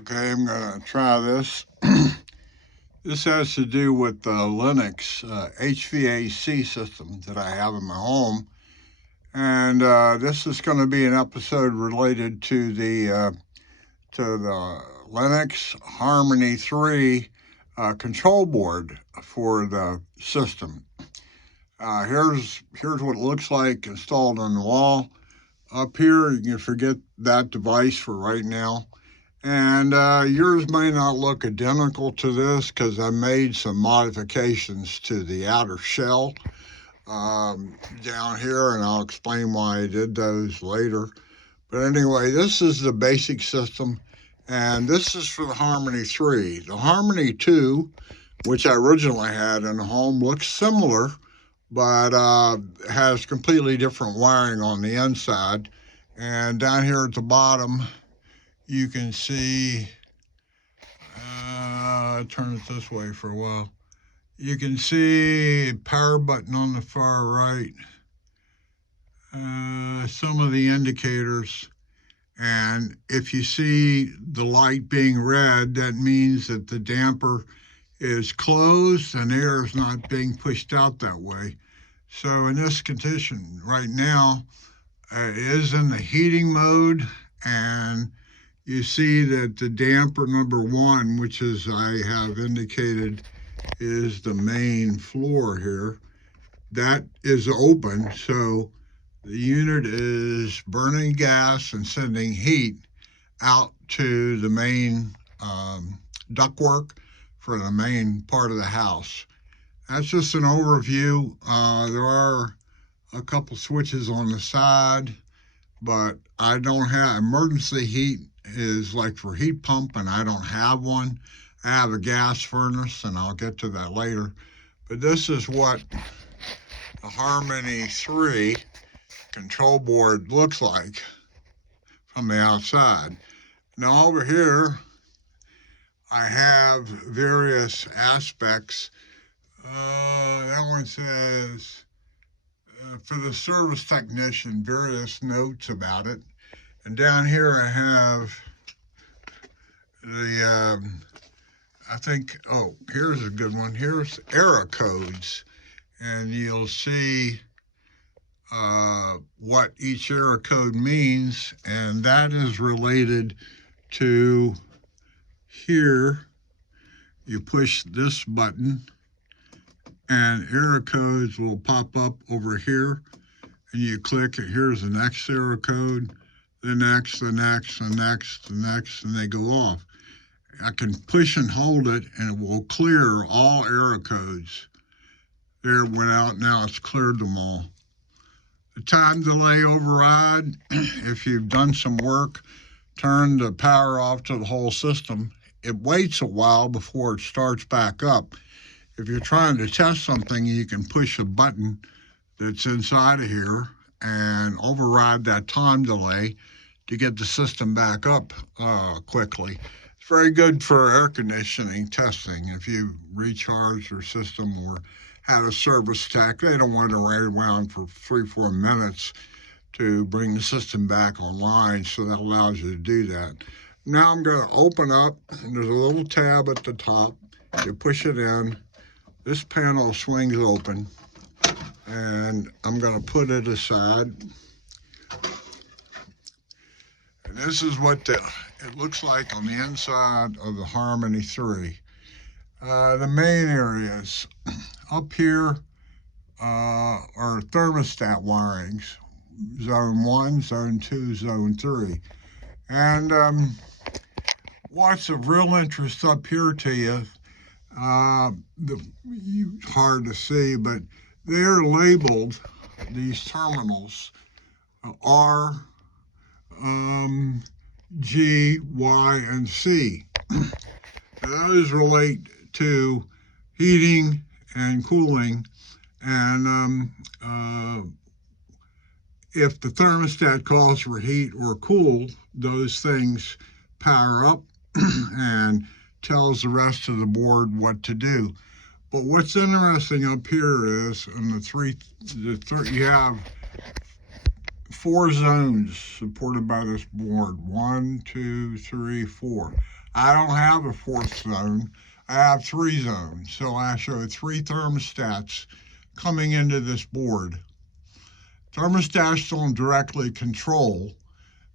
Okay, I'm going to try this. This has to do with the Lennox HVAC system that I have in my home. And this is going to be an episode related to the Lennox Harmony 3 control board for the system. Here's what it looks like installed on the wall. Up here, you can forget that device for right now. And yours may not look identical to this because I made some modifications to the outer shell down here, and I'll explain why I did those later. But anyway, this is the basic system, and this is for the Harmony 3. The Harmony 2, which I originally had in the home, looks similar, but has completely different wiring on the inside. And down here at the bottom, you can see, turn it this way for a while. You can see power button on the far right, some of the indicators. And if you see the light being red, that means that the damper is closed and air is not being pushed out that way. So in this condition right now, it is in the heating mode, and you see that the damper number 1, which as I have indicated is the main floor here, that is open. So the unit is burning gas and sending heat out to the main ductwork for the main part of the house. That's just an overview. There are a couple switches on the side, but I don't have emergency heat is like for heat pump, and I don't have one. I have a gas furnace, and I'll get to that later. But this is what the Harmony 3 control board looks like from the outside. Now over here, I have various aspects. That one says, for the service technician, various notes about it. And down here I have the, here's a good one. Here's error codes. And you'll see what each error code means. And that is related to here. You push this button, and error codes will pop up over here. And you click it. Here's the next error code. The next, the next, the next, the next, and they go off. I can push and hold it, and it will clear all error codes. There it went out, now it's cleared them all. The time delay override, if you've done some work, turn the power off to the whole system. It waits a while before it starts back up. If you're trying to test something, you can push a button that's inside of here and override that time delay to get the system back up quickly. It's very good for air conditioning testing. If you recharge your system or had a service tech, they don't want to wait around for 3-4 minutes to bring the system back online, so that allows you to do that. Now I'm going to open up, and there's a little tab at the top. You push it in. This panel swings open, and I'm going to put it aside. And this is what it looks like on the inside of the Harmony 3. The main areas up here are thermostat wirings, zone 1, zone 2, zone 3. And what's of real interest up here to you, hard to see, but they're labeled, these terminals, R, G, Y, and C. Those relate to heating and cooling, and if the thermostat calls for heat or cool, those things power up and tells the rest of the board what to do. But what's interesting up here is in you have 4 zones supported by this board. 1, 2, 3, 4. I don't have a 4th zone. I have 3 zones. So I show 3 thermostats coming into this board. Thermostats don't directly control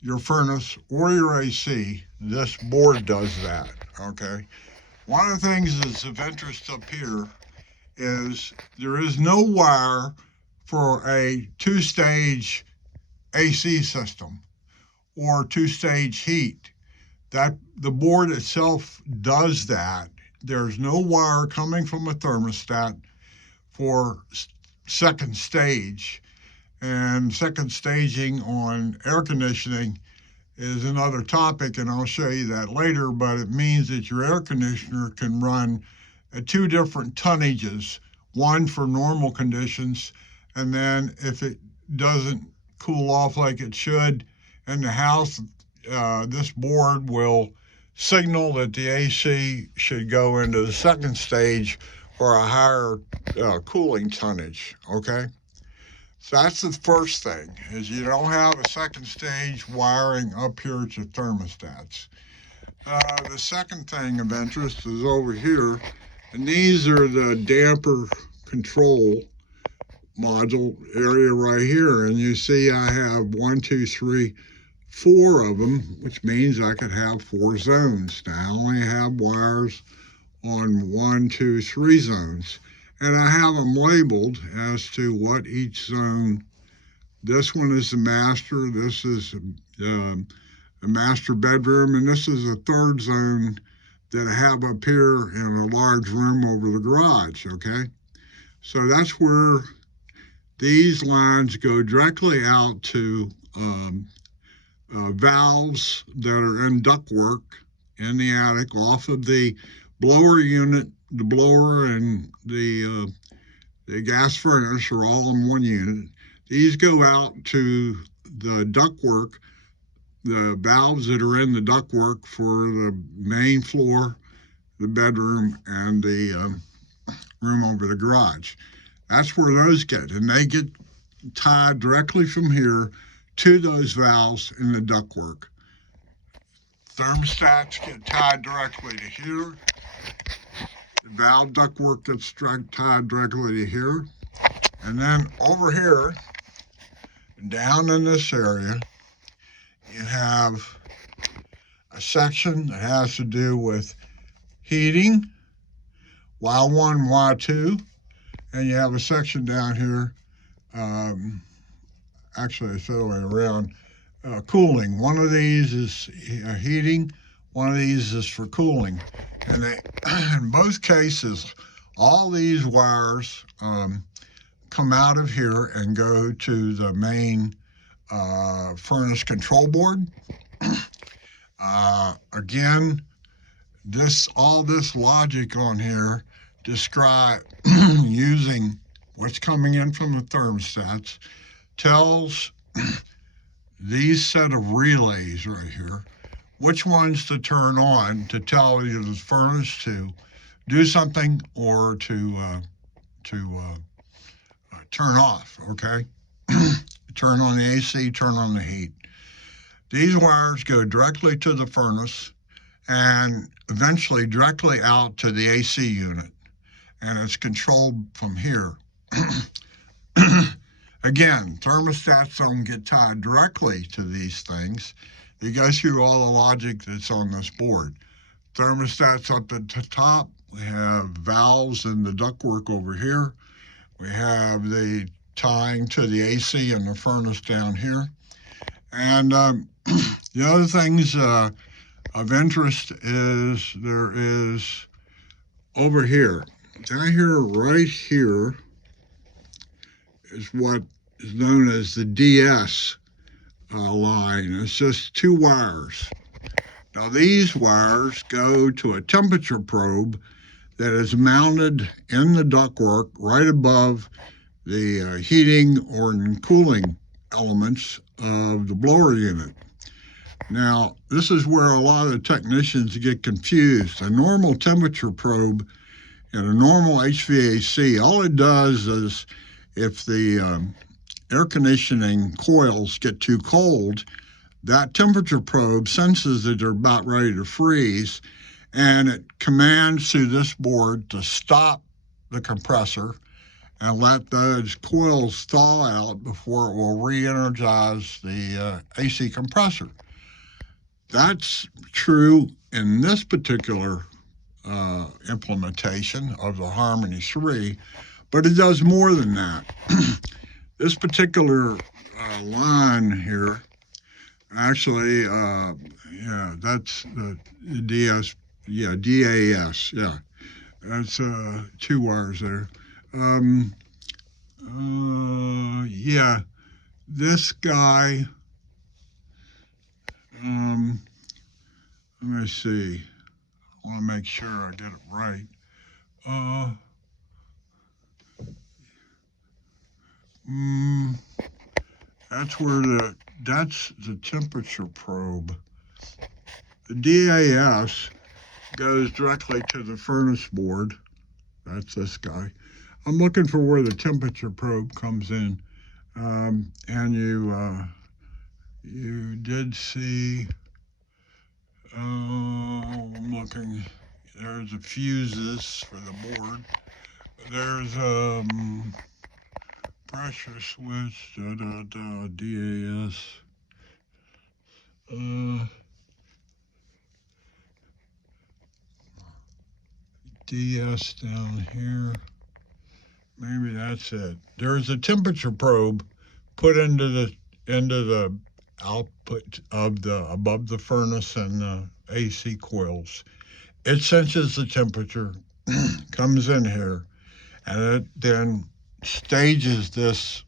your furnace or your AC. This board does that, okay? One of the things that's of interest up here is there is no wire for a 2-stage AC system or 2-stage heat. That the board itself does that. There's no wire coming from a thermostat for second stage. And second staging on air conditioning is another topic, and I'll show you that later, but it means that your air conditioner can run at 2 different tonnages, one for normal conditions, and then if it doesn't cool off like it should in the house, this board will signal that the AC should go into the second stage for a higher cooling tonnage, okay? So that's the first thing, is you don't have a second stage wiring up here at your thermostats. The second thing of interest is over here, and these are the damper control module area right here. And you see I have 1, 2, 3, 4 of them, which means I could have 4 zones. Now I only have wires on 1, 2, 3 zones. And I have them labeled as to what each zone. This one is the master, this is the master bedroom, and this is a 3rd zone that I have up here in a large room over the garage, okay? So that's where these lines go directly out to valves that are in ductwork in the attic off of the blower unit. The blower and the gas furnace are all in one unit. These go out to the ductwork, the valves that are in the ductwork for the main floor, the bedroom, and the room over the garage. That's where those get, and they get tied directly from here to those valves in the ductwork. Thermostats get tied directly to here. The valve ductwork gets tied directly to here. And then over here, down in this area, you have a section that has to do with heating, Y1, Y2, and you have a section down here, actually it's the other way around, cooling. One of these is heating, one of these is for cooling. And they, in both cases, all these wires come out of here and go to the main furnace control board. Again, all this logic on here describe using what's coming in from the thermostats tells these set of relays right here which ones to turn on to tell either the furnace to do something or to turn off, okay? Turn on the AC, turn on the heat. These wires go directly to the furnace and eventually directly out to the AC unit, and it's controlled from here. Again, thermostats don't get tied directly to these things. You go through all the logic that's on this board. Thermostats up at the top. We have valves in the ductwork over here. We have the tying to the AC and the furnace down here. And the other things of interest is there is over here. Down here, right here, is what is known as the DS line. It's just 2 wires. Now these wires go to a temperature probe that is mounted in the ductwork right above the heating or cooling elements of the blower unit. Now this is where a lot of the technicians get confused. A normal temperature probe in a normal HVAC, all it does is if the air conditioning coils get too cold, that temperature probe senses that they're about ready to freeze, and it commands through this board to stop the compressor and let those coils thaw out before it will re-energize the AC compressor. That's true in this particular implementation of the Harmony 3, but it does more than that. This particular line here, actually, that's the DAS, yeah. That's 2 wires there. Yeah, this guy, let me see. I want to make sure I get it right. That's the temperature probe. The DAS goes directly to the furnace board. That's this guy. I'm looking for where the temperature probe comes in. And you did see, I'm looking, there's the fuses for the board. There's pressure switch, DAS. DS down here. Maybe that's it. There's a temperature probe put into the output of the above the furnace and the AC coils. It senses the temperature, comes in here, and it then stages this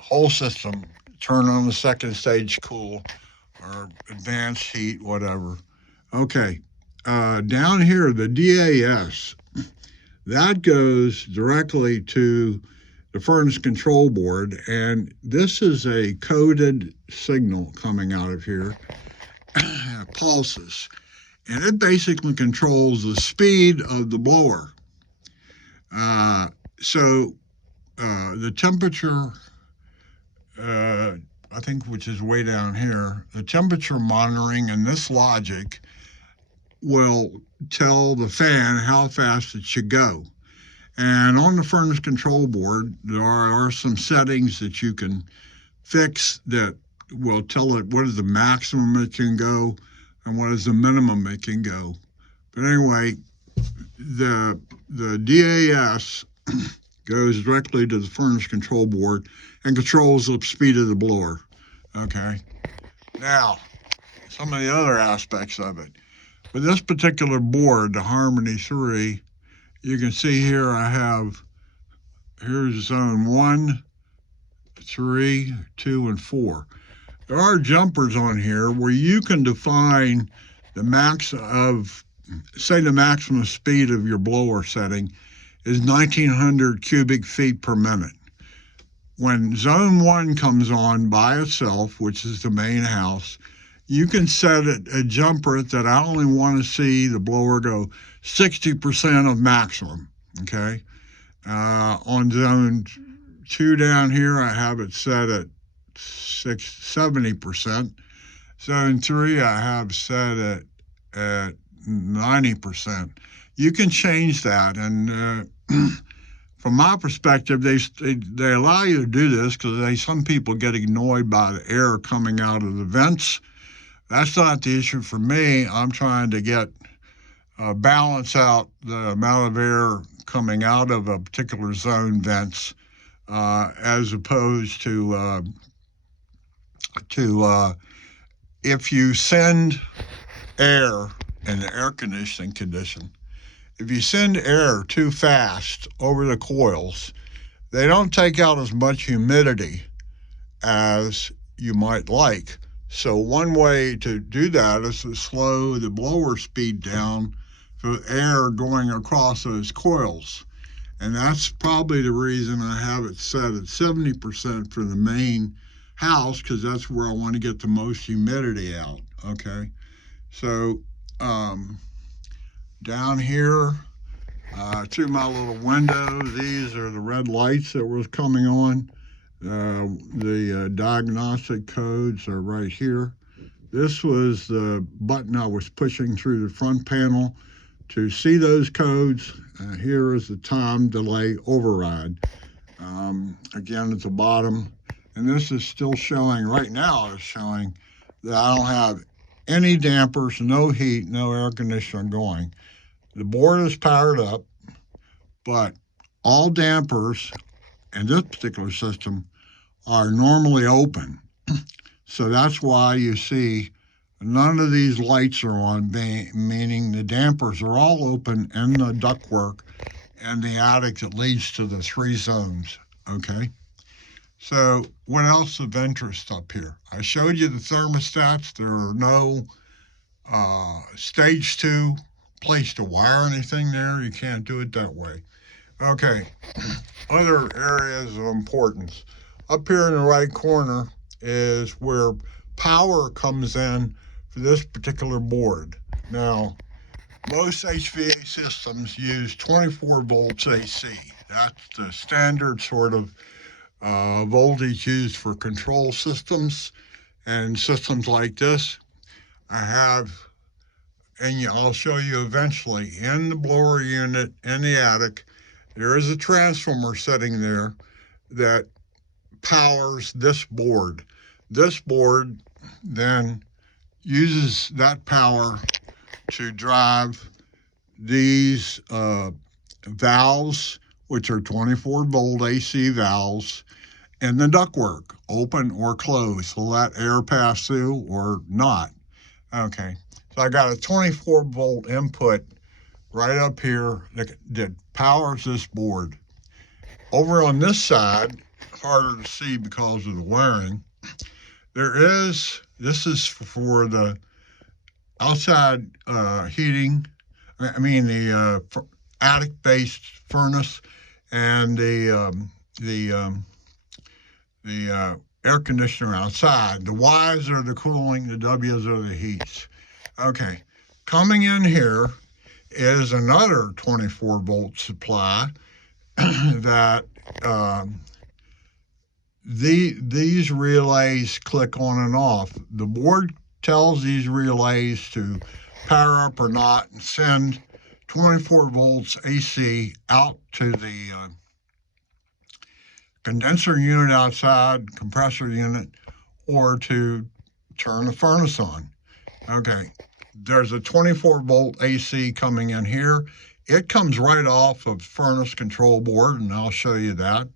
whole system. Turn on the second stage cool or advanced heat, whatever. Okay. Down here, the DAS, that goes directly to the furnace control board, and this is a coded signal coming out of here, pulses, and it basically controls the speed of the blower. So the temperature, I think, which is way down here, the temperature monitoring and this logic will tell the fan how fast it should go. And on the furnace control board, there are some settings that you can fix that will tell it what is the maximum it can go and what is the minimum it can go. But anyway, the DAS goes directly to the furnace control board and controls the speed of the blower. Okay. Now, some of the other aspects of it. With this particular board, the Harmony 3, you can see here here's zone 1, 3, 2, and 4. There are jumpers on here where you can define the maximum speed of your blower setting is 1900 cubic feet per minute. When zone 1 comes on by itself, which is the main house, you can set a jumper that I only want to see the blower go 60% of maximum, okay? On zone 2 down here, I have it set at 70%. Zone 3, I have set it at 90%. You can change that, and from my perspective, they allow you to do this because some people get annoyed by the air coming out of the vents. That's not the issue for me. I'm trying to balance out the amount of air coming out of a particular zone vents, as opposed to if you send air in the air conditioning condition, if you send air too fast over the coils, they don't take out as much humidity as you might like. So one way to do that is to slow the blower speed down for air going across those coils. And that's probably the reason I have it set at 70% for the main house, because that's where I want to get the most humidity out, okay? So down here, through my little window, these are the red lights that was coming on. The diagnostic codes are right here. This was the button I was pushing through the front panel to see those codes. Here is the time delay override. Again, at the bottom, and this is still showing right now. It's showing that I don't have any dampers, no heat, no air conditioner going. The board is powered up, but all dampers in this particular system are normally open. So that's why you see none of these lights are on, meaning the dampers are all open in the ductwork and the attic that leads to the 3 zones, okay? So what else of interest up here? I showed you the thermostats. There are no stage 2 place to wire anything there. You can't do it that way. Okay, other areas of importance. Up here in the right corner is where power comes in for this particular board. Now, most HVAC systems use 24 volts AC. That's the standard sort of voltage used for control systems. And systems like this, I have, and I'll show you eventually, in the blower unit in the attic, there is a transformer sitting there that powers this board. This board then uses that power to drive these valves, which are 24 volt AC valves, in the ductwork, open or closed, so let air pass through or not. Okay, so I got a 24 volt input right up here that powers this board. Over on this side, harder to see because of the wiring, this is for the outside heating, the attic-based furnace and the air conditioner outside. The Y's are the cooling, the W's are the heats. Okay, coming in here is another 24 volt supply that these relays click on and off. The board tells these relays to power up or not and send 24 volts AC out to the condenser unit outside, compressor unit, or to turn the furnace on. Okay, there's a 24 volt AC coming in here. It comes right off of furnace control board, and I'll show you that.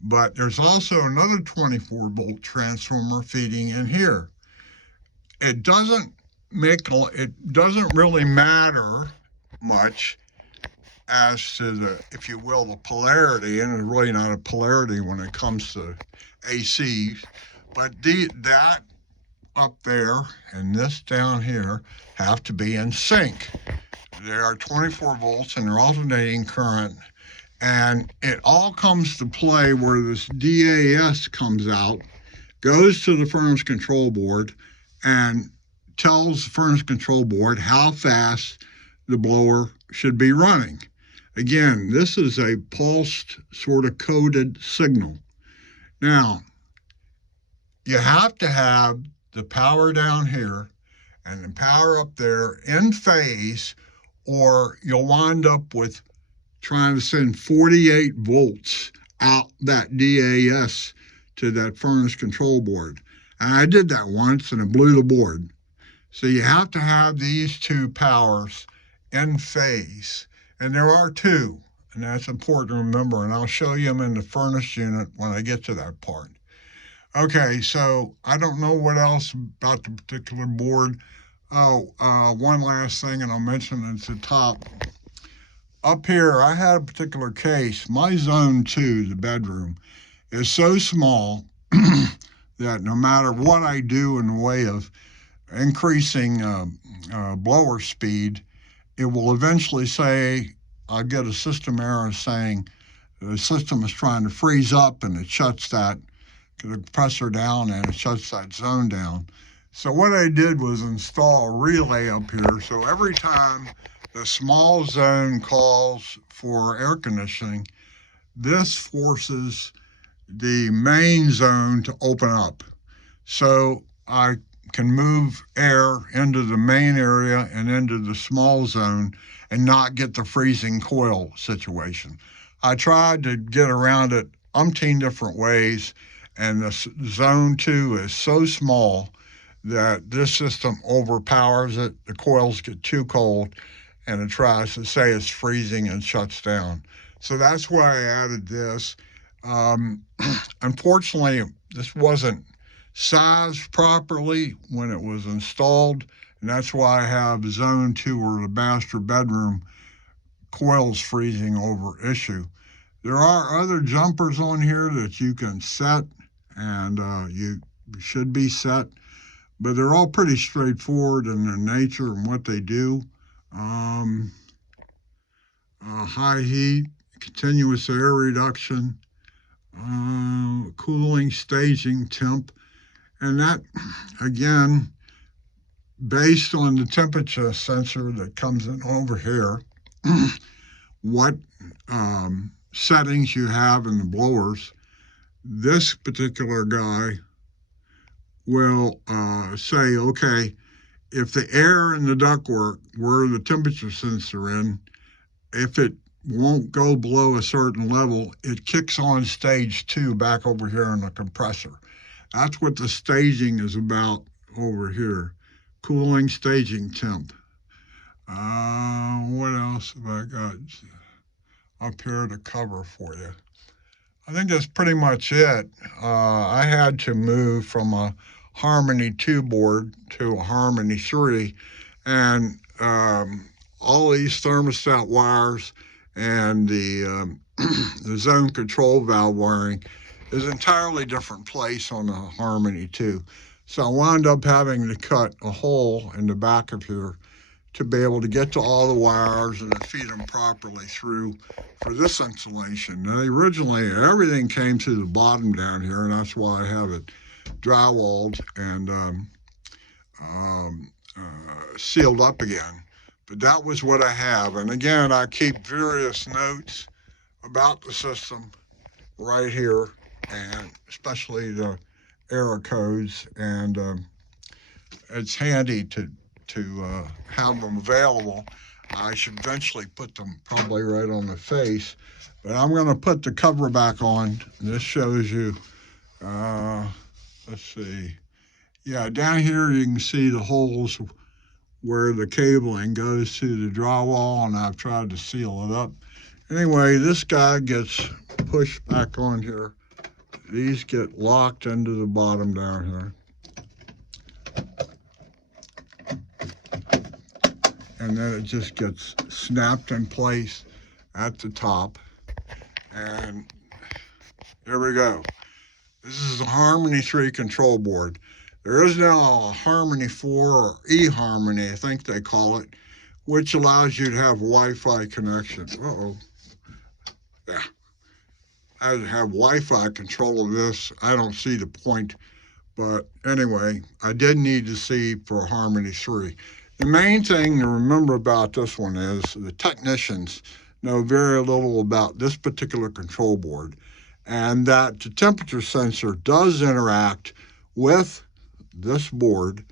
But there's also another 24 volt transformer feeding in here. It doesn't really matter much as to the, if you will, the polarity, and it's really not a polarity when it comes to AC, but that up there and this down here have to be in sync. There are 24 volts and they're alternating current, and it all comes to play where this DAS comes out, goes to the furnace control board, and tells the furnace control board how fast the blower should be running. Again, this is a pulsed, sort of coded signal. Now, you have to have the power down here and the power up there in phase, or you'll wind up with trying to send 48 volts out that DAS to that furnace control board. And I did that once and it blew the board. So you have to have these two powers in phase. And there are two, and that's important to remember, and I'll show you them in the furnace unit when I get to that part. Okay, so I don't know what else about the particular board. One last thing, and I'll mention it at the top. Up here, I had a particular case. My zone 2, the bedroom, is so small that no matter what I do in the way of increasing blower speed, it will eventually say, I'll get a system error saying the system is trying to freeze up, and it shuts that compressor down and it shuts that zone down. So what I did was install a relay up here, so every time the small zone calls for air conditioning, this forces the main zone to open up. So I can move air into the main area and into the small zone and not get the freezing coil situation. I tried to get around it umpteen different ways, and the zone 2 is so small that this system overpowers it. The coils get too cold, and it tries to say it's freezing and shuts down. So that's why I added this. Um, Unfortunately, this wasn't sized properly when it was installed, and that's why I have zone 2 or the master bedroom coils freezing over issue. There are other jumpers on here that you can set, and you should be set, but they're all pretty straightforward in their nature and what they do. Um, High heat, continuous air reduction, cooling, staging, temp, and that, again, based on the temperature sensor that comes in over here, what settings you have in the blowers. This particular guy will say, okay, if the air in the ductwork where the temperature sensor in, if it won't go below a certain level, it kicks on stage 2 back over here in the compressor. That's what the staging is about over here. Cooling, staging, temp. What else have I got up here to cover for you? I think that's pretty much it. I had to move from a Harmony 2 board to a Harmony 3, and all these thermostat wires and the zone control valve wiring is an entirely different place on the Harmony 2. So I wound up having to cut a hole in the back of here to be able to get to all the wires and to feed them properly through for this insulation. Now, originally, everything came to the bottom down here, and that's why I have it drywalled and sealed up again. But that was what I have. And again, I keep various notes about the system right here, and especially the error codes, and it's handy to have them available. I should eventually put them probably right on the face, but I'm going to put the cover back on. This shows you, let's see, yeah, down here you can see the holes where the cabling goes to the drywall, and I've tried to seal it up. Anyway, this guy gets pushed back on here. These get locked into the bottom down here. And then it just gets snapped in place at the top. And there we go. This is a Harmony 3 control board. There is now a Harmony 4 or eHarmony, I think they call it, which allows you to have Wi-Fi connection. Uh-oh. Yeah. I have Wi-Fi control of this. I don't see the point. But anyway, I did need to see for Harmony 3. The main thing to remember about this one is the technicians know very little about this particular control board, and that the temperature sensor does interact with this board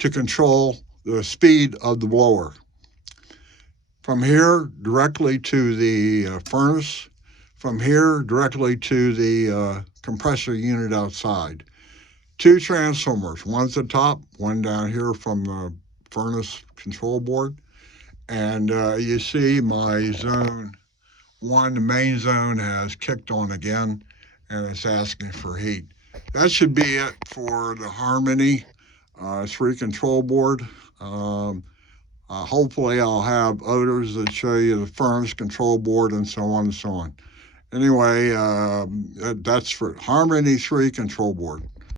to control the speed of the blower. From here directly to the furnace, from here directly to the compressor unit outside. 2 transformers, one at the top, one down here from the furnace control board. And you see my zone 1, the main zone, has kicked on again, and it's asking for heat. That should be it for the Harmony 3 control board. Hopefully I'll have others that show you the furnace control board and so on and so on. Anyway, that's for Harmony 3 control board.